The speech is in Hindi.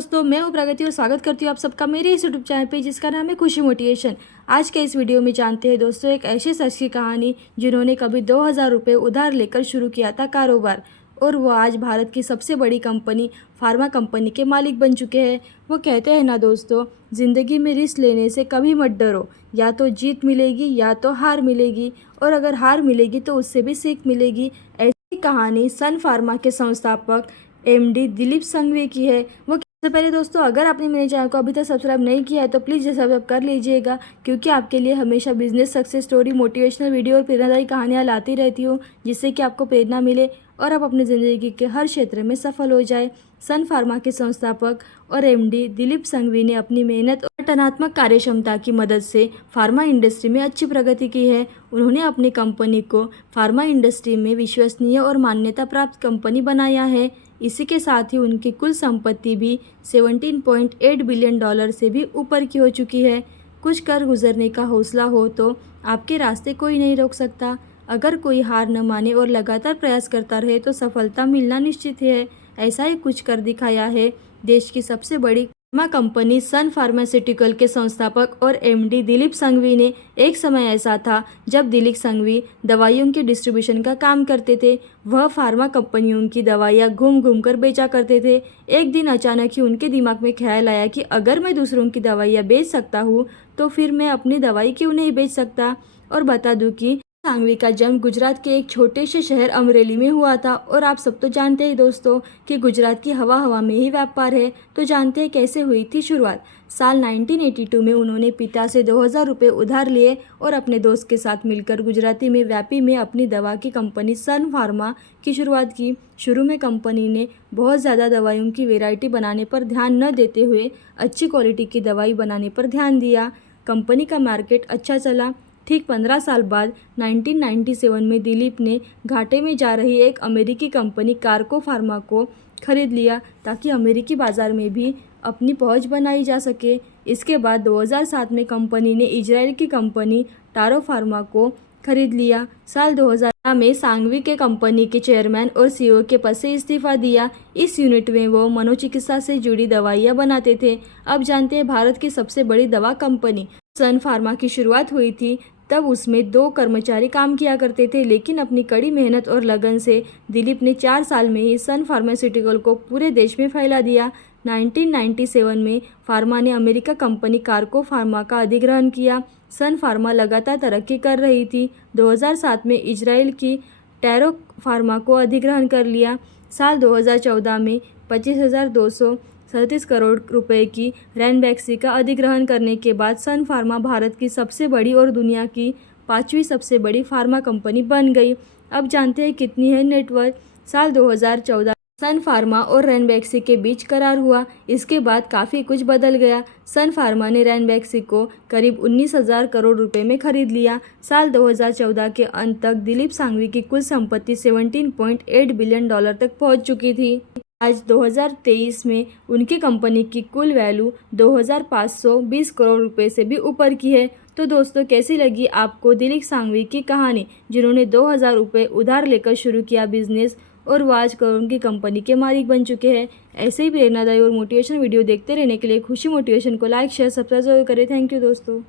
दोस्तों, मैं हूं प्रगति और स्वागत करती हूं आप सबका मेरे इस यूट्यूब चैनल पे जिसका नाम है खुशी मोटिवेशन। आज के इस वीडियो में जानते हैं दोस्तों एक ऐसे शख्स की कहानी जिन्होंने कभी 2000 रुपये उधार लेकर शुरू किया था कारोबार, और वो आज भारत की सबसे बड़ी कंपनी फार्मा कंपनी के मालिक बन चुके हैं। वो कहते हैं ना दोस्तों, ज़िंदगी में रिस्क लेने से कभी मत डरो, या तो जीत मिलेगी या तो हार मिलेगी, और अगर हार मिलेगी तो उससे भी सीख मिलेगी। ऐसी कहानी सन फार्मा के संस्थापक एमडी दिलीप संघवी की है। वो सबसे पहले दोस्तों, अगर आपने मेरे चैनल को अभी तक सब्सक्राइब नहीं किया है तो प्लीज़ सब्सक्राइब कर लीजिएगा, क्योंकि आपके लिए हमेशा business success story, motivational video और प्रेरणादायी कहानियाँ लाती रहती हूँ, जिससे कि आपको प्रेरणा मिले और आप अपनी ज़िंदगी के हर क्षेत्र में सफल हो जाए। सन फार्मा के संस्थापक और एमडी दिलीप संघवी ने अपनी मेहनत और रचनात्मक कार्यक्षमता की मदद से फार्मा इंडस्ट्री में अच्छी प्रगति की है। उन्होंने अपनी कंपनी को फार्मा इंडस्ट्री में विश्वसनीय और मान्यता प्राप्त कंपनी बनाया है। इसी के साथ ही उनकी कुल संपत्ति भी 17.8 बिलियन डॉलर से भी ऊपर की हो चुकी है। कुछ कर गुजरने का हौसला हो तो आपके रास्ते कोई नहीं रोक सकता। अगर कोई हार न माने और लगातार प्रयास करता रहे तो सफलता मिलना निश्चित है। ऐसा ही कुछ कर दिखाया है देश की सबसे बड़ी फार्मा कंपनी सन फार्मास्यूटिकल के संस्थापक और एमडी दिलीप संघवी ने। एक समय ऐसा था जब दिलीप संघवी दवाइयों के डिस्ट्रीब्यूशन का काम करते थे। वह फार्मा कंपनियों की दवाइयाँ घूम घूम कर बेचा करते थे। एक दिन अचानक ही उनके दिमाग में ख्याल आया कि अगर मैं दूसरों की दवाइयाँ बेच सकता हूँ तो फिर मैं अपनी दवाई क्यों नहीं बेच सकता। और बता दूं कि सांगवी का जन्म गुजरात के एक छोटे से शहर अमरेली में हुआ था, और आप सब तो जानते हैं दोस्तों कि गुजरात की हवा हवा में ही व्यापार है। तो जानते हैं कैसे हुई थी शुरुआत। साल 1982 में उन्होंने पिता से 2000 रुपये उधार लिए और अपने दोस्त के साथ मिलकर गुजराती में व्यापी में अपनी दवा की कंपनी सन फार्मा की शुरुआत की। शुरू में कंपनी ने बहुत ज़्यादा दवाइयों की वैरायटी बनाने पर ध्यान न देते हुए अच्छी क्वालिटी की दवाई बनाने पर ध्यान दिया। कंपनी का मार्केट अच्छा चला। ठीक 15 साल बाद 1997 में दिलीप ने घाटे में जा रही एक अमेरिकी कंपनी कार्को फार्मा को खरीद लिया, ताकि अमेरिकी बाज़ार में भी अपनी पहुंच बनाई जा सके। इसके बाद 2007 में कंपनी ने इजराइल की कंपनी टारो फार्मा को खरीद लिया। साल 2000 में सांघवी के कंपनी के चेयरमैन और सीईओ के पद से इस्तीफा दिया। इस यूनिट में वो मनोचिकित्सा से जुड़ी दवाइयाँ बनाते थे। अब जानते हैं भारत की सबसे बड़ी दवा कंपनी सन फार्मा की शुरुआत हुई थी तब उसमें 2 कर्मचारी काम किया करते थे, लेकिन अपनी कड़ी मेहनत और लगन से दिलीप ने 4 साल में ही सन फार्मास्यूटिकल को पूरे देश में फैला दिया। 1997 में फार्मा ने अमेरिका कंपनी कार्को फार्मा का अधिग्रहण किया। सन फार्मा लगातार तरक्की कर रही थी। 2007 में इजराइल की टैरो फार्मा को अधिग्रहण कर लिया। साल 2014 में 25,237 करोड़ रुपए की रैनबैक्सी का अधिग्रहण करने के बाद सन फार्मा भारत की सबसे बड़ी और दुनिया की 5वीं सबसे बड़ी फार्मा कंपनी बन गई। अब जानते हैं कितनी है नेटवर्थ। साल 2014 सन फार्मा और रैनबैक्सी के बीच करार हुआ। इसके बाद काफ़ी कुछ बदल गया। सन फार्मा ने रैनबैक्सी को करीब 19,000 करोड़ रुपए में खरीद लिया। साल 2014 के अंत तक दिलीप सांघवी की कुल संपत्ति 17.8 बिलियन डॉलर तक पहुंच चुकी थी। आज 2023 में उनकी कंपनी की कुल वैल्यू 2,520 करोड़ रुपए से भी ऊपर की है। तो दोस्तों, कैसी लगी आपको दिलीप सांघवी की कहानी, जिन्होंने 2000 रुपये उधार लेकर शुरू किया बिजनेस और वो आज करोड़ों की कंपनी के मालिक बन चुके हैं। ऐसे ही प्रेरणादायी और मोटिवेशन वीडियो देखते रहने के लिए खुशी मोटिवेशन को लाइक शेयर सब्सक्राइब जरूर करें। थैंक यू दोस्तों।